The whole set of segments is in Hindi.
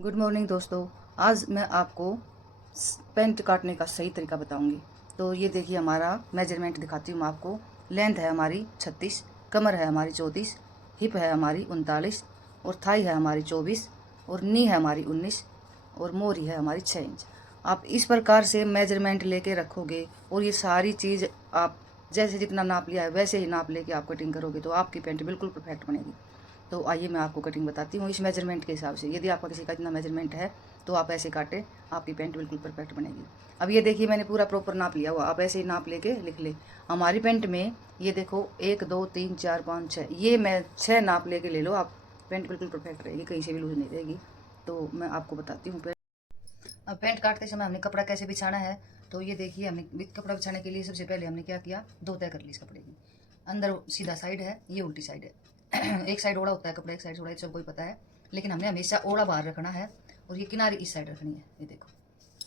गुड मॉर्निंग दोस्तों। आज मैं आपको पेंट काटने का सही तरीका बताऊंगी। तो ये देखिए, हमारा मेजरमेंट दिखाती हूँ मैं आपको। लेंथ है हमारी 36, कमर है हमारी 34, हिप है हमारी 39, और थाई है हमारी 24, और नी है हमारी 19, और मोरी है हमारी 6 इंच। आप इस प्रकार से मेजरमेंट लेके रखोगे और ये सारी चीज़ आप जैसे जितना नाप लिया है वैसे ही नाप लेके आप कटिंग करोगे तो आपकी पेंट बिल्कुल परफेक्ट बनेगी। तो आइए मैं आपको कटिंग बताती हूँ इस मेजरमेंट के हिसाब से। यदि आपका किसी का इतना मेजरमेंट है तो आप ऐसे काटें, आपकी पेंट बिल्कुल परफेक्ट बनेगी। अब ये देखिए, मैंने पूरा प्रॉपर नाप लिया हुआ, आप ऐसे ही नाप लेके लिख ले। हमारी पेंट में ये देखो 1 2 3 4 5 6, ये मैं 6 नाप लेके ले लो, आप पेंट बिल्कुल परफेक्ट रहेगी, कहीं से भी लूज नहीं रहेगी। तो मैं आपको बताती हूँ। अब पेंट काटते समय हमने कपड़ा कैसे बिछाना है। तो ये देखिए, हमने कपड़ा बिछाने के लिए सबसे पहले हमने क्या किया, दो तय कर ली इस कपड़े की। अंदर सीधा साइड है, ये उल्टी साइड है। एक साइड ओढ़ा होता है कपड़ा, एक साइड ओढ़ा, सबको पता है, लेकिन हमने हमेशा ओढ़ा बाहर रखना है और ये किनारे इस साइड रखनी है। ये देखो,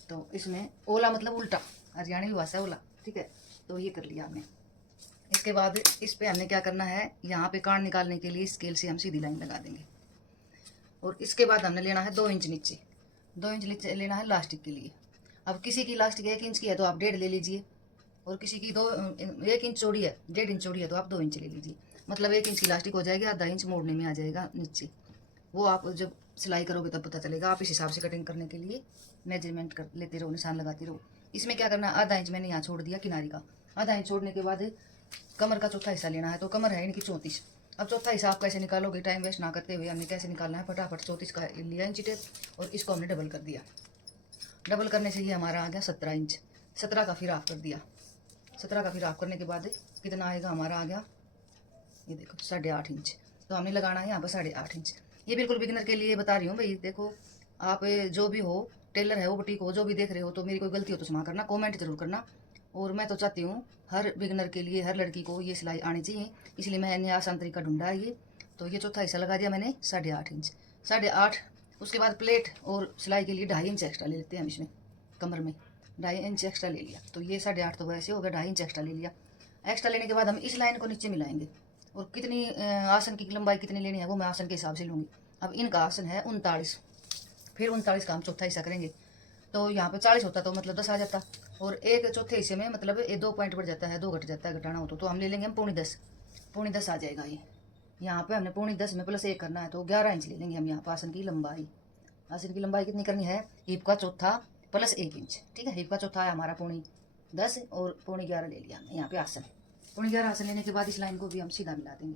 तो इसमें ओला मतलब उल्टा, हरियाणवी भाषा है ओला, ठीक है। तो ये कर लिया हमने। इसके बाद इस पे हमने क्या करना है, यहाँ पे कान निकालने के लिए स्केल से हम सीधी लाइन लगा देंगे। और इसके बाद हमने लेना है 2 इंच नीचे, 2 इंच नीचे लेना है लास्टिक के लिए। अब किसी की लास्टिक 1 इंच की है तो आप 1.5 ले लीजिए, और किसी की 1 इंच चौड़ी है, 1.5 इंच चौड़ी है तो आप 2 इंच ले लीजिए। मतलब 1 इंच की लास्टिक हो जाएगी, आधा इंच मोड़ने में आ जाएगा नीचे। वो आप जब सिलाई करोगे तब पता चलेगा। आप इस हिसाब से कटिंग करने के लिए मेजरमेंट कर लेते रहो, निशान लगाते रहो। इसमें क्या करना है, आधा इंच मैंने यहाँ छोड़ दिया किनारी का। आधा इंच छोड़ने के बाद कमर का चौथा हिस्सा लेना है। तो कमर है इनकी 34। अब चौथा हिस्सा आप कैसे निकालोगे, टाइम वेस्ट ना करते हुए हमने कैसे निकालना है, फटाफट 34 का लिया इंच टेप और इसको हमने डबल कर दिया। डबल करने से ये हमारा आ गया 17 इंच। 17 का फिर ऑफ कर दिया। 17 का फिर ऑफ करने के बाद कितना आएगा, हमारा आ गया, ये देखो 8.5 इंच। तो हमने लगाना है यहाँ पर 8.5 इंच। ये बिल्कुल बिगिनर के लिए बता रही हूँ भाई। देखो, आप जो भी हो, टेलर है हो, बुटीक हो, जो भी देख रहे हो, तो मेरी कोई गलती हो तो क्षमा करना, कमेंट जरूर करना। और मैं तो चाहती हूँ हर बिगिनर के लिए, हर लड़की को ये सिलाई आनी चाहिए, इसलिए मैंने आसान तरीका ढूंढा है ये। तो ये चौथा हिस्सा लगा दिया मैंने 8.5 इंच। 8.5। उसके बाद प्लेट और सिलाई के लिए 2.5 इंच एक्स्ट्रा ले लेते हैं हम इसमें, कमर में 2.5 इंच एक्स्ट्रा ले लिया। तो ये 8.5 तो वैसे हो गया, 2.5 इंच एक्स्ट्रा ले लिया। एक्स्ट्रा लेने के बाद हम इस लाइन को नीचे मिलाएंगे। और कितनी आसन की लंबाई कितनी लेनी है वो मैं आसन के हिसाब से लूँगी। अब इनका आसन है 39, फिर 39 का हम चौथा हिस्सा करेंगे। तो यहाँ पे 40 होता तो मतलब 10 आ जाता, और एक चौथे हिस्से में मतलब ये 2 पॉइंट बढ़ जाता है, 2 घट जाता है, घटाना हो तो हम ले लेंगे हम 9.5, 9.5 आ जाएगा ये। यहाँ पे हमने 9.5 में प्लस 1 करना है तो 11 इंच ले लेंगे हम यहाँ पर आसन की लंबाई। आसन की लंबाई कितनी करनी है, हिप का चौथा प्लस 1 इंच, ठीक है। हिप का चौथा है हमारा 9.10 और 9.11 ले लिया हमने यहाँ पे आसन। 9.11 आसन लेने के बाद इस लाइन को भी हम सीधा मिला देंगे।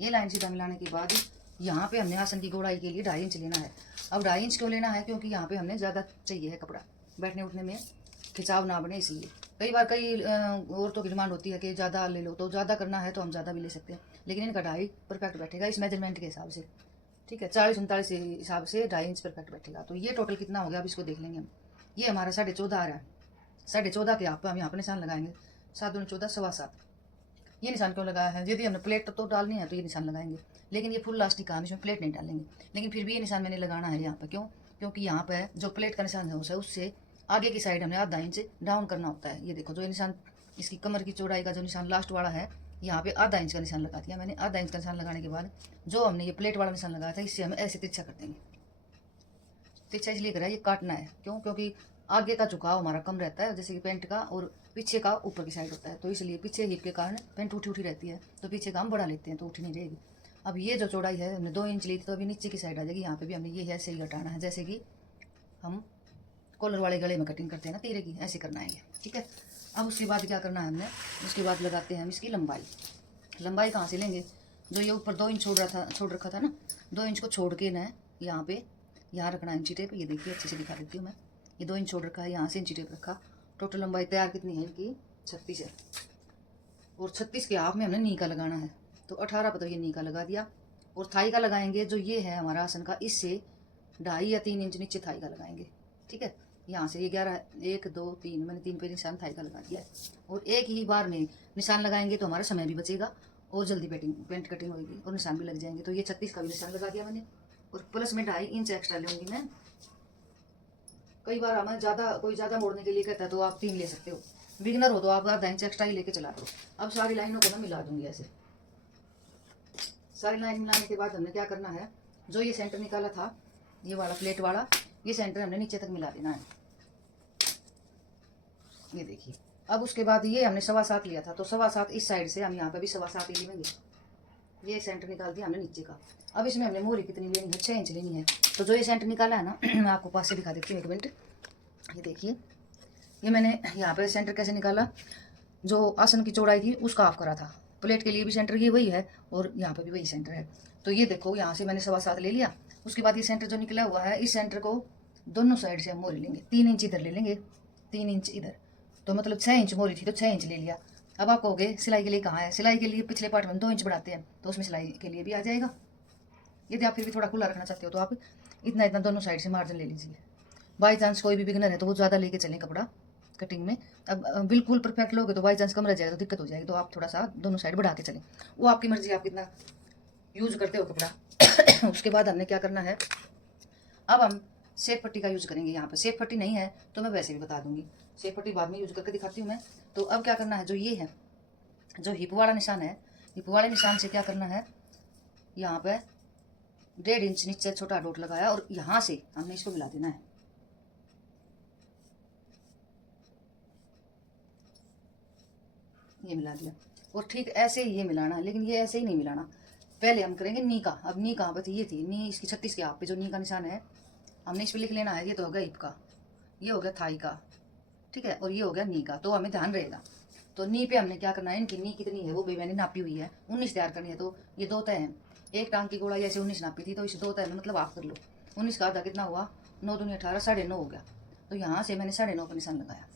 ये लाइन सीधा मिलाने के बाद यहाँ पे हमने आसन की गोड़ाई के लिए 2.5 इंच लेना है। अब 2.5 इंच क्यों लेना है, क्योंकि यहाँ पे हमने ज़्यादा चाहिए है कपड़ा, बैठने उठने में खिंचाव ना बने, इसलिए। कई बार कई औरतों की डिमांड होती है कि ज़्यादा ले लो, तो ज़्यादा करना है तो हम ज़्यादा भी ले सकते हैं, लेकिन इनका 2.5 परफेक्ट बैठेगा इस मेजरमेंट के हिसाब से, ठीक है। 40-39 के हिसाब से 2.5 इंच परफेक्ट बैठेगा। तो ये टोटल कितना हो गया, अब इसको देख लेंगे हम। ये हमारा 14.5 आ रहा है। 14.5 के आप हम यहाँ पर निशान लगाएंगे, 7 दूनी 14, 7.25। ये निशान क्यों लगाया है, यदि हमने प्लेट तो डालनी है तो ये निशान लगाएंगे, लेकिन ये फुल लास्टिक का हम इसमें प्लेट नहीं डालेंगे। लेकिन फिर भी ये निशान मैंने लगाना है यहाँ पर, क्यों, क्योंकि यहाँ पर जो प्लेट का निशान है उससे आगे की साइड हमने आधा इंच डाउन करना होता है। ये देखो, जो निशान इसकी कमर की चौड़ाई का जो निशान लास्ट वाला है, यहाँ पे आधा इंच का निशान लगा दिया मैंने। आधा इंच का निशान लगाने के बाद जो हमने ये प्लेट वाला निशान लगाया था, इससे हम ऐसे तिरछा कर देंगे। तिरछा इसलिए करा, ये काटना है, क्यों, क्योंकि आगे का झुकाव हमारा कम रहता है, जैसे कि पेंट का, और पीछे का ऊपर की साइड होता है, तो इसलिए पीछे हिप के कारण पेंट उठी उठी रहती है, तो पीछे का हम बढ़ा लेते हैं तो उठी नहीं रहेगी। अब ये जो चौड़ाई है हमने 2 इंच ली थी, तो अभी नीचे की साइड आ जाएगी। यहाँ पे भी हमने ये ऐसे ही घटाना है, जैसे कि हम कॉलर वाले गले में कटिंग करते हैं ना तीरे की, ऐसे करना है ये, ठीक है। अब उसके बाद क्या करना है हमने, उसके बाद लगाते हैं हम इसकी लंबाई। लंबाई कहाँ से लेंगे, जो ये ऊपर 2 इंच छोड़ रखा था ना, 2 इंच को छोड़ के ना यहाँ पे, यहाँ रखना इंची टेप। ये देखिए, अच्छे से दिखा देती हूँ मैं। ये 2 इंच छोड़ रखा है, यहाँ से इंची टेप रखा। टोटल लंबाई तैयार कितनी है इनकी, 36 है। और 36 के हाफ में हमने नी का लगाना है, तो 18 पर तो ये नी का लगा दिया। और थाई का लगाएंगे, जो ये है हमारा आसन का, इससे 2.5 या 3 इंच नीचे थाई का लगाएंगे, ठीक है। यहाँ से ये 11, 1 2 3, मैंने 3 पे निशान थाई का लगा दिया है। और एक ही बार में निशान लगाएंगे तो हमारा समय भी बचेगा और जल्दी पेंट कटिंग होगी और निशान भी लग जाएंगे। तो ये 36 का भी निशान लगा दिया मैंने, और प्लस में 2.5 इंच एक्स्ट्रा लूँगी मैं। कई बार हमें कोई ज़्यादा मोड़ने के लिए कहता है तो आप 3 ले सकते हो, बिगनर हो तो आप 2.5 इंच एक्स्ट्रा ही लेके चला दो। अब सारी लाइनों को मैं मिला दूंगी ऐसे। सारी लाइन मिलाने के बाद हमने क्या करना है, जो ये सेंटर निकाला था, ये वाला प्लेट वाला, ये सेंटर हमने नीचे तक मिला देना है। ये देखिए। अब उसके बाद ये हमने 7.25 लिया था, तो 7.25 इस साइड से हम यहाँ पे भी 7.25 ही लेंगे। ये सेंटर निकाल दिया हमने नीचे का। अब इसमें हमने मोहरी कितनी लेनी है, 6 इंच लेनी है। तो जो ये सेंटर निकाला है ना, मैं आपको पास से दिखा देती हूँ, 1 मिनट। ये देखिए, ये मैंने यहाँ पे सेंटर कैसे निकाला, जो आसन की चौड़ाई थी उसका ऑफ करा था। प्लेट के लिए भी सेंटर ये वही है और यहाँ पे भी वही सेंटर है। तो ये देखो, यहाँ से मैंने 7.25 ले लिया। उसके बाद ये सेंटर जो निकला हुआ है, इस सेंटर को दोनों साइड से हम मोहरी लेंगे। 3 इंच इधर ले लेंगे, 3 इंच इधर, तो मतलब 6 इंच मोहरी थी तो 6 इंच ले लिया। अब आप कहोगे सिलाई के लिए कहाँ है, सिलाई के लिए पिछले पार्ट में 2 इंच बढ़ाते हैं, तो उसमें सिलाई के लिए भी आ जाएगा। यदि आप फिर भी थोड़ा खुला रखना चाहते हो तो आप इतना इतना दोनों साइड से मार्जिन ले लीजिए। बाई चांस कोई भी बिगनर है तो वो ज़्यादा लेके चलें कपड़ा कटिंग में। अब बिल्कुल परफेक्ट लोगे तो बाई चांस कम रह जाएगा तो दिक्कत हो जाएगी, तो आप थोड़ा सा दोनों साइड बढ़ा के चलें। वो आपकी मर्जी, आप कितना यूज करते हो कपड़ा। उसके बाद हमने क्या करना है, अब हम सेफ पट्टी का यूज करेंगे। यहाँ पे सेफ पट्टी नहीं है तो मैं वैसे भी बता दूंगी, सेफ पट्टी बाद में यूज करके दिखाती हूँ मैं। तो अब क्या करना है, जो ये है, जो हिप वाला निशान है, हिप वाले निशान से क्या करना है, यहाँ पे 1.5 इंच नीचे छोटा डॉट लगाया और यहाँ से हमने इसको मिला देना है। ये मिला दिया और ठीक ऐसे ही ये मिलाना है, लेकिन ये ऐसे ही नहीं मिलाना। पहले हम करेंगे नी का। अब नी कहाँ पे थी, ये थी नी, इसकी 36 के आप पे जो नी का निशान है हमने इस पर लिख लेना है। ये तो हो गया हिप का, ये हो गया थाई का, ठीक है, और ये हो गया नी का, तो हमें ध्यान रहेगा। तो नी पे हमने क्या करना है, इनकी नी कितनी है वो भी मैंने नापी हुई है, 19 तैयार करनी है। तो ये 2 तय है, एक टांग की गोलाई ऐसे 19 नापी थी, तो इस 2 तय में मतलब आप कर लो। 19 का आधा कितना हुआ, 9 दूनी 18, 9.5 हो गया। तो यहाँ से मैंने 9.5 का निशान लगाया,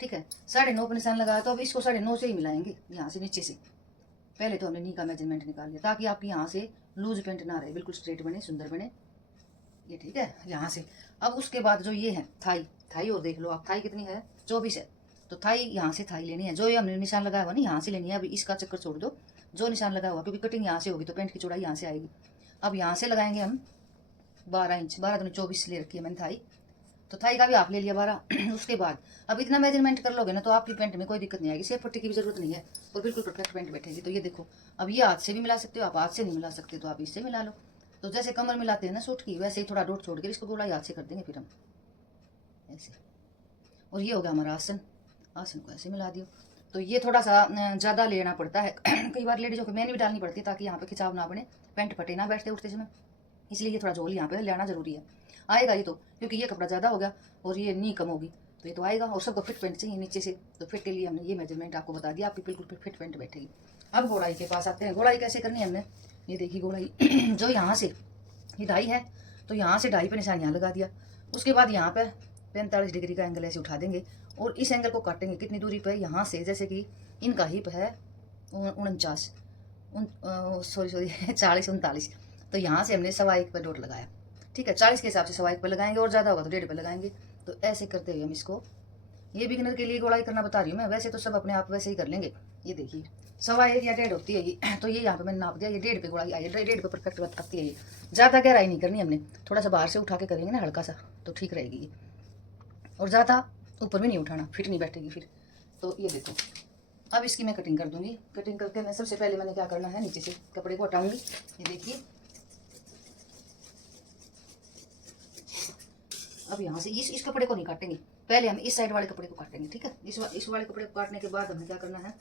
ठीक है, 9.5 का निशान लगाया। तो अब इसको 9.5 से ही मिलाएंगे, यहाँ से नीचे से। पहले तो हमने नी का मेजरमेंट निकाल लिया ताकि आपकी यहाँ से लूज पेंट ना रहे, बिल्कुल स्ट्रेट बने, सुंदर बने, ये ठीक है, यहाँ से। अब उसके बाद जो ये है थाई, थाई और देख लो आप, थाई कितनी है, 24 है। तो थाई यहाँ से थाई लेनी है, जो ये हमने निशान लगाया हुआ ना यहाँ से लेनी है। अभी इसका चक्कर छोड़ दो, जो निशान लगाया हुआ, क्योंकि कटिंग यहाँ से होगी तो पेंट की चौड़ाई यहाँ से आएगी। अब यहाँ से लगाएंगे हम 12 इंच, 12 दूनी 24 ले रखी है मैंने थाई, तो थाई का भी आप ले लिया 12। उसके बाद अब इतना मेजरमेंट कर लोगे ना तो आपकी पेंट में कोई दिक्कत नहीं आएगी, सेफ पट्टी की भी जरूरत नहीं है और बिल्कुल परफेक्ट पेंट बैठेगी। तो ये देखो, अब ये हाथ से भी मिला सकते हो आप, हाथ से नहीं मिला सकते तो आप इससे मिला लो। तो जैसे कमर मिलाते हैं ना सूट की, वैसे ही थोड़ा डोट छोड़ के इसको गोलाई हाथ से कर देंगे फिर हम ऐसे। और ये हो गया हमारा आसन, आसन को ऐसे मिला दियो। तो ये थोड़ा सा ज़्यादा लेना पड़ता है कई बार लेडीज़ों को मैंने भी डालनी पड़ती है ताकि यहाँ पे खिंचाव ना बने, पेंट फटे ना बैठते उठते समय, इसलिए ये थोड़ा झोल यहाँ पे लेना जरूरी है। आएगा ये तो, क्योंकि ये कपड़ा ज़्यादा हो गया और ये नी कम होगी तो ये तो आएगा। और सबको फिट पेंट चाहिए नीचे से, तो फिट के लिए हमने ये मेजरमेंट आपको बता दिया, आपकी बिल्कुल फिट पेंट बैठेगी। अब गोलाई के पास आते हैं, गोलाई कैसे करनी है हमने, ये देखिए गोलाई जो यहाँ से ये 2.5 है, तो यहाँ से 2.5 पे निशान यहाँ लगा दिया। उसके बाद यहाँ पे 45 डिग्री का एंगल ऐसे उठा देंगे और इस एंगल को काटेंगे कितनी दूरी पे, यहाँ से जैसे कि इनका हिप है 49, सॉरी 40 39, तो यहाँ से हमने 1.25 पे डॉट लगाया, ठीक है। 40 के हिसाब से 1.25 पे लगाएंगे और ज़्यादा होगा तो 1.5 पे लगाएंगे। तो ऐसे करते हुए हम इसको, ये बिगिनर के लिए गोलाई करना बता रही हूँ मैं, वैसे तो सब अपने आप वैसे ही कर लेंगे। ये देखिए 1.25 या 1.5 होती है ये, तो ये यहाँ पे मैंने नाप दिया, ये 1.5 पे गोलाई आई है, 1.5 पे परफेक्ट आती है ये। ज़्यादा गहराई नहीं करनी हमने, थोड़ा सा बाहर से उठा के करेंगे ना हल्का सा, तो ठीक रहेगी ये, और ज़्यादा ऊपर भी नहीं उठाना, फिट नहीं बैठेगी फिर। तो ये देखो, अब इसकी मैं कटिंग कर दूंगी। कटिंग करके मैं सबसे पहले मैंने क्या करना है, नीचे से कपड़े को हटाऊंगी। ये देखिए, अब यहाँ से इस कपड़े को नहीं काटेंगे, पहले हम इस साइड वाले कपड़े को काटेंगे, ठीक है। इस वाले कपड़े को काटने के बाद हमें क्या करना है,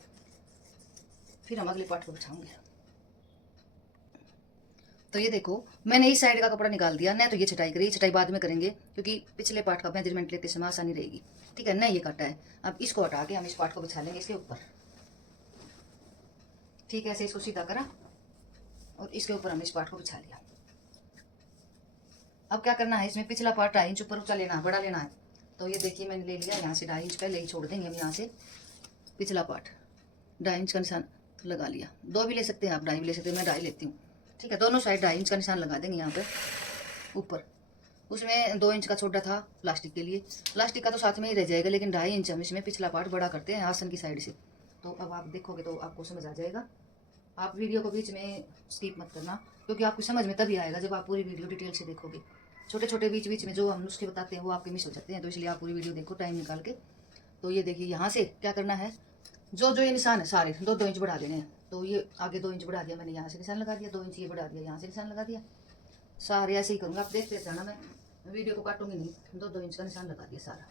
फिर हम अगले पार्ट को बिछाएंगे। तो ये देखो, मैंने इस साइड का कपड़ा निकाल दिया ना, तो ये छटाई करी, छटाई बाद में करेंगे क्योंकि पिछले पार्ट का मेजरमेंट लेते समय आसानी रहेगी, ठीक है ना। ये काटा है, अब इसको हटा के हम इस पार्ट को बिछा लेंगे इसके ऊपर, ठीक है। ऐसे इसको सीधा करा और इसके ऊपर हमने इस पार्ट को बिछा लिया। अब क्या करना है, इसमें पिछला पार्ट 2.5 इंच ऊपर ऊंचा लेना है, बड़ा लेना है। तो ये देखिए मैंने ले लिया, यहाँ से 2.5 इंच पहले ही छोड़ देंगे हम, यहाँ से पिछला पार्ट 2.5 इंच का निशान लगा लिया। 2 भी ले सकते हैं आप, 2.5 भी ले सकते हैं, मैं 2.5 लेती हूँ, ठीक है। दोनों साइड 2.5 इंच का निशान लगा देंगे यहाँ पे ऊपर। उसमें 2 इंच का छोटा था प्लास्टिक के लिए, प्लास्टिक का तो साथ में ही रह जाएगा, लेकिन 2.5 इंच हम इसमें पिछला पार्ट बड़ा करते हैं आसन की साइड से। तो अब आप देखोगे तो आपको समझ आ जाएगा। आप वीडियो को बीच में स्किप मत करना, क्योंकि आपको समझ में तभी आएगा जब आप पूरी वीडियो डिटेल से देखोगे। छोटे छोटे बीच बीच में जो हम नुस्खे बताते हैं वो आपके मिस हो जाते हैं, तो इसलिए आप पूरी वीडियो देखो टाइम निकाल के। तो ये देखिए, यहाँ से क्या करना है, जो जो ये निशान है सारे 2-2 इंच बढ़ा देने हैं। तो ये आगे 2 इंच बढ़ा दिया मैंने, यहाँ से निशान लगा दिया, 2 इंच ये बढ़ा दिया, यहाँ से निशान लगा दिया। सारे ऐसे ही करूँगा, आप देखते जाना। मैं वीडियो को काटूंगी नहीं। 2-2 इंच का निशान लगा दिया सारा,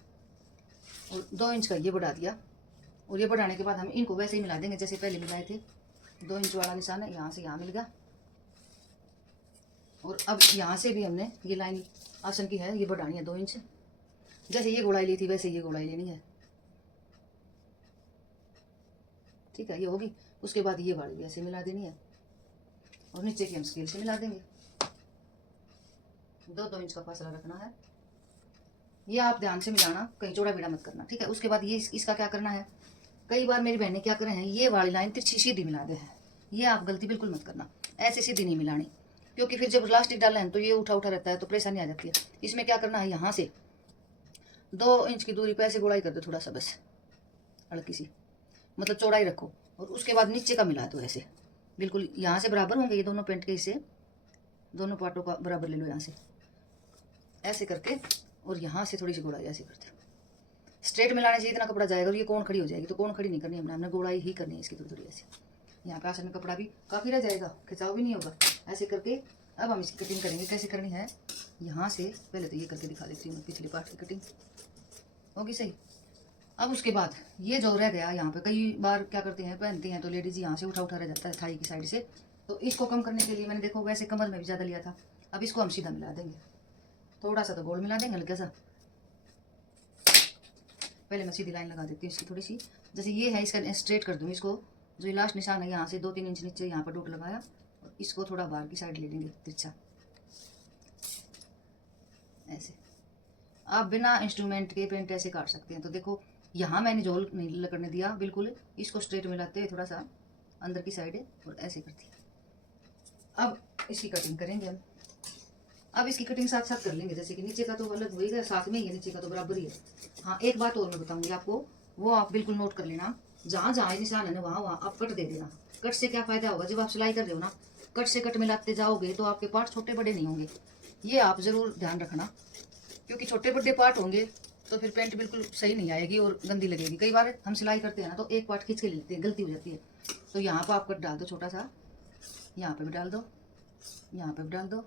और 2 इंच का ये बढ़ा दिया। और ये बढ़ाने के बाद हम इनको वैसे ही मिला देंगे जैसे पहले मिलाए थे। 2 इंच वाला निशान है, यहाँ से यहाँ मिल गया। और अब यहाँ से भी हमने ये लाइन आसन की है, ये बढ़ानी है 2 इंच। जैसे ये गोलाई ली थी वैसे ये गोलाई लेनी है, ठीक है। ये होगी। उसके बाद ये वाली भी ऐसे मिला देनी है, और नीचे की हम स्केल से मिला देंगे। 2-2 इंच का फासला रखना है। ये आप ध्यान से मिलाना, कहीं चौड़ा बेड़ा मत करना, ठीक है। उसके बाद ये इसका क्या करना है, कई बार मेरी बहनें क्या करे हैं, ये वाली लाइन तिरछी सीधी मिला दे हैं। ये आप गलती बिल्कुल मत करना, ऐसे सीधी नहीं मिलानी, क्योंकि फिर जब इलास्टिक डालें तो ये उठा उठा रहता है तो परेशानी आ जाती है। इसमें क्या करना है, यहाँ से 2 इंच की दूरी पर ऐसे गोलाई कर दो थोड़ा सा, बस हल्की सी, मतलब चौड़ाई रखो। और उसके बाद नीचे का मिला दो ऐसे, बिल्कुल यहाँ से बराबर होंगे ये दोनों पेंट के हिस्से, दोनों पार्टों का बराबर ले लो यहाँ से ऐसे करके। और यहाँ से थोड़ी सी गोलाई ऐसे करते हो। स्ट्रेट मिलाने से इतना कपड़ा जाएगा और ये कोण खड़ी हो जाएगी, तो कोण खड़ी नहीं करनी है, हमने गोलाई ही करनी है इसकी थोड़ी थोड़ी ऐसे। यहाँ पे आसन में कपड़ा भी काफ़ी रह जाएगा, खिंचाव भी नहीं होगा। ऐसे करके अब हम इसकी कटिंग करेंगे। कैसे करनी है, यहाँ से पहले तो ये करके दिखा देती हूँ मैं, पिछली पार्ट की कटिंग होगी सही। अब उसके बाद ये जो रह गया यहाँ पे, कई बार क्या करते हैं, पहनती हैं तो लेडीज यहाँ से उठा उठा रह जाता है थाई की साइड से। तो इसको कम करने के लिए मैंने देखो वैसे कमर में भी ज़्यादा लिया था, अब इसको हम सीधा मिला देंगे। थोड़ा सा तो गोल मिला देंगे हल्का सा। पहले मैं सीधी लाइन लगा देती हूँ इसकी थोड़ी सी, जैसे ये है इसका स्ट्रेट कर दूँगी इसको। जो लास्ट निशान है यहाँ से 2-3 इंच नीचे यहाँ पर डॉट लगाया, और इसको थोड़ा बाहर की साइड ले लेंगे तिरछा ऐसे। आप बिना इंस्ट्रूमेंट के पेंट ऐसे काट सकते हैं। तो देखो यहाँ मैंने झोल नहीं करने दिया, बिल्कुल इसको स्ट्रेट मिलाते हुए थोड़ा सा अंदर की साइड और ऐसे करती है। अब इसकी कटिंग करेंगे हम। अब इसकी कटिंग साथ साथ कर लेंगे, जैसे कि नीचे का तो अलग होएगा, साथ में ही है, नीचे का तो बराबर ही है। हाँ, एक बात और मैं बताऊंगी आपको, वो आप बिल्कुल नोट कर लेना। जहाँ जहाँ निशान है ना वहाँ वहाँ आप कट दे देना। कट से क्या फायदा होगा, जब आप सिलाई कर रहे हो ना, कट से कट मिलाते जाओगे तो आपके पार्ट छोटे बड़े नहीं होंगे। ये आप जरूर ध्यान रखना, क्योंकि छोटे बड़े पार्ट होंगे तो फिर पेंट बिल्कुल सही नहीं आएगी और गंदी लगेगी। कई बार हम सिलाई करते हैं ना तो एक पार्ट खींच के लेते हैं, गलती हो जाती है। तो यहाँ पर आप कट डाल दो छोटा सा, यहाँ पे भी डाल दो, यहाँ पे भी डाल दो,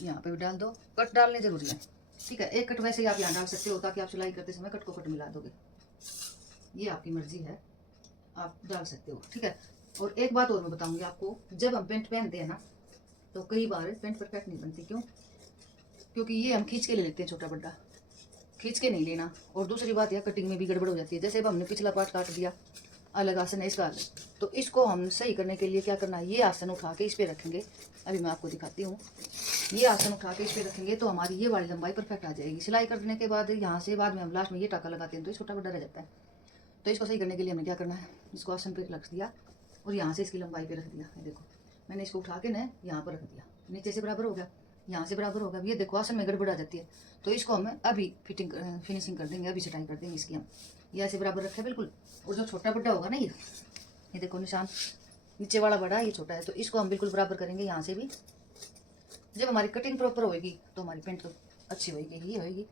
यहाँ पे भी डाल दो। कट डालने जरूरी है, ठीक है। एक कट वैसे ही आप यहाँ डाल सकते हो ताकि आप सिलाई करते समय कट को कट मिला दोगे। ये आपकी मर्जी है, आप डाल सकते हो, ठीक है। और एक बात और मैं बताऊंगी आपको, जब हम पेंट पहनते हैं ना तो कई बार पेंट परफेक्ट नहीं बनती। क्यों? क्योंकि ये हम खींच के ले लेते हैं, छोटा बड़ा खींच के नहीं लेना। और दूसरी बात यह कटिंग में भी गड़बड़ हो जाती है। जैसे अब हमने पिछला पार्ट काट दिया, अलग आसन है इसका अलग, तो इसको हम सही करने के लिए क्या करना है, ये आसन उठा के इस पर रखेंगे। अभी मैं आपको दिखाती हूँ। ये आसन उठा के इस पर रखेंगे तो हमारी ये वाली लंबाई परफेक्ट आ जाएगी। सिलाई करने के बाद यहाँ से बाद में हम लास्ट में ये टाका लगाते हैं तो छोटा बड़ा रह जाता है। तो इसको सही करने के लिए हमें क्या करना है, इसको आसन पे रख दिया और यहाँ से इसकी लंबाई पे रख दिया। देखो मैंने इसको उठा के ना यहाँ पर रख दिया, नीचे से बराबर हो गया, यहाँ से बराबर होगा। ये देखो आसन में गड़बड़ आ जाती है, तो इसको हम अभी फिनिशिंग कर देंगे, अभी छटाई कर देंगे इसकी हम। ये ऐसे बराबर रखे बिल्कुल। और जो छोटा बड़ा होगा ना, ये देखो निशान नीचे वाला बड़ा, ये छोटा है, तो इसको हम बिल्कुल बराबर करेंगे यहाँ से भी। जब हमारी कटिंग प्रॉपर होएगी तो हमारी पेंट तो अच्छी होएगी ही होएगी।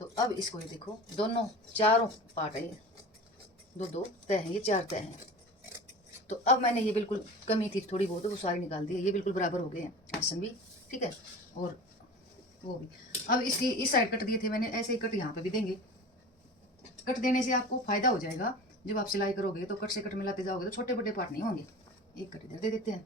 तो अब इसको ये देखो, दोनों चारों पार्ट है, ये 2-2 तय हैं, ये 4 तय हैं। तो अब मैंने ये बिल्कुल कमी थी थोड़ी बहुत, वो सारी निकाल दी है। ये बिल्कुल बराबर हो गए हैं आसन भी, ठीक है, और वो भी। अब इसकी इस साइड कट दिए थे मैंने, ऐसे ही कट यहाँ पे भी देंगे। कट देने से आपको फायदा हो जाएगा, जब आप सिलाई करोगे तो कट से कट मिलाते जाओगे तो छोटे बड़े पार्ट नहीं होंगे। एक कट इधर दे देते हैं,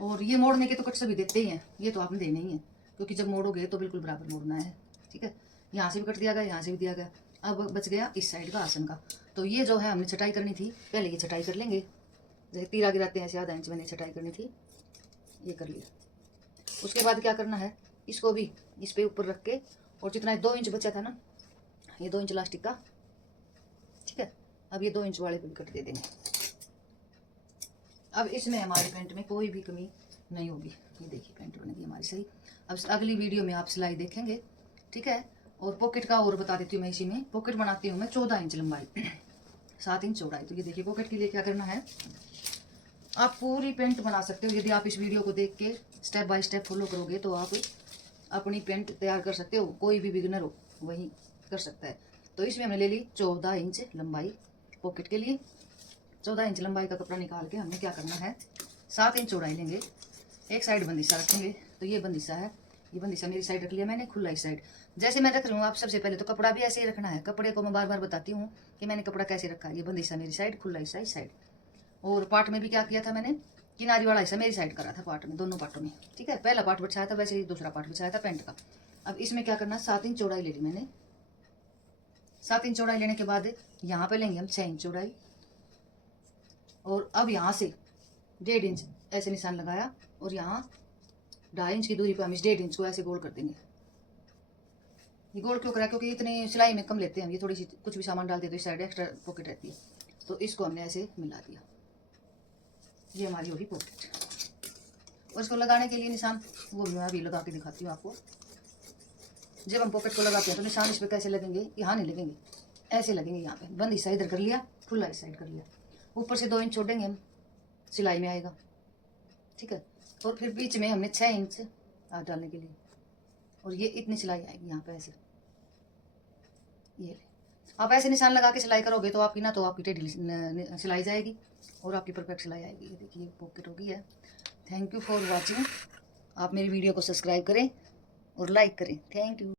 और ये मोड़ने के तो कट सभी देते ही हैं, ये तो आपने देने ही है, क्योंकि जब मोड़ोगे तो बिल्कुल बराबर मोड़ना है, ठीक है। यहाँ से भी कट दिया गया, यहाँ से भी दिया गया। अब बच गया इस साइड का आसन का। तो ये जो है हमने छटाई करनी थी, पहले ये छटाई कर लेंगे। जैसे तीरा गिराते हैं ऐसे आधा इंच मैंने छटाई करनी थी, ये कर लिया। उसके बाद क्या करना है, इसको भी इस पे ऊपर रख के, और जितना 2 इंच बचा था ना, ये 2 इंच लास्टिक का, ठीक है। अब ये 2 इंच वाले पे भी कट दे देंगे। अब इसमें हमारे पेंट में कोई भी कमी नहीं होगी। ये देखिए पेंट बनेगी हमारी सही। अब अगली वीडियो में आप सिलाई देखेंगे, ठीक है। और पॉकेट का और बता देती हूँ मैं। इसी में पॉकेट बनाती हूँ मैं 14 इंच लंबाई 7 इंच चौड़ाई। तो ये देखिए पॉकेट के लिए क्या करना है, आप पूरी पेंट बना सकते हो। यदि आप इस वीडियो को देख के स्टेप बाय स्टेप फॉलो करोगे तो आप अपनी पेंट तैयार कर सकते हो। कोई भी बिगिनर हो वही कर सकता है। तो इसमें हमने ले ली 14 इंच लंबाई पॉकेट के लिए। 14 इंच लंबाई का कपड़ा निकाल के हमने क्या करना है, 7 इंच चौड़ाई लेंगे, एक साइड बंदिशा रखेंगे, तो ये बंद हिस्सा है, ये बंद हिस्सा मेरी साइड रख लिया मैंने, खुला इस साइड। जैसे मैं रख रही हूँ आप सबसे पहले तो कपड़ा भी ऐसे ही रखना है। कपड़े को मैं बार बार बताती हूँ कि मैंने कपड़ा कैसे रखा है। ये बंद हिस्सा मेरी साइड, खुला हिस्सा इस साइड। और पार्ट में भी क्या किया था मैंने, किनारी वाला हिस्सा मेरी साइड करा था पार्ट में, दोनों पार्टों में, ठीक है। पहला पार्ट बिछाया था, वैसे ही दूसरा पार्ट बिछाया था पैंट का। अब इसमें क्या करना, 7 इंच चौड़ाई ले ली मैंने। 7 इंच चौड़ाई लेने के बाद यहाँ पे लेंगे हम 6 इंच चौड़ाई, और अब यहाँ से 1.5 इंच ऐसे निशान लगाया, और यहाँ 2.5 इंच की दूरी पर हम इस 1.5 इंच को ऐसे गोल कर देंगे। ये गोल क्यों करा, क्योंकि इतनी सिलाई में कम लेते हैं हम, ये थोड़ी सी कुछ भी सामान डालते तो इस साइड एक्स्ट्रा पॉकेट रहती है, तो इसको हमने ऐसे मिला दिया। ये हमारी होगी पॉकेट। और इसको लगाने के लिए निशान वो मैं अभी लगा के दिखाती हूँ आपको। जब हम पॉकेट को लगाते हैं तो निशान इस पर कैसे लगेंगे, यहाँ नहीं लगेंगे, ऐसे लगेंगे। यहाँ पे बंद इस साइड इधर कर लिया, खुला इस साइड कर लिया। ऊपर से 2 इंच छोड़ेंगे हम, सिलाई में आएगा, ठीक है। और फिर बीच में हमने 6 इंच हाथ डालने के लिए, और ये इतनी सिलाई आएगी यहाँ पे ऐसे। ये आप ऐसे निशान लगा के सिलाई करोगे तो आपकी ना तो आपकी टेढ़ी सिलाई जाएगी और आपकी परफेक्ट सिलाई आएगी। ये देखिए पॉकेट होगी है। Thank you for watching. आप मेरी वीडियो को सब्सक्राइब करें और लाइक करें। Thank you.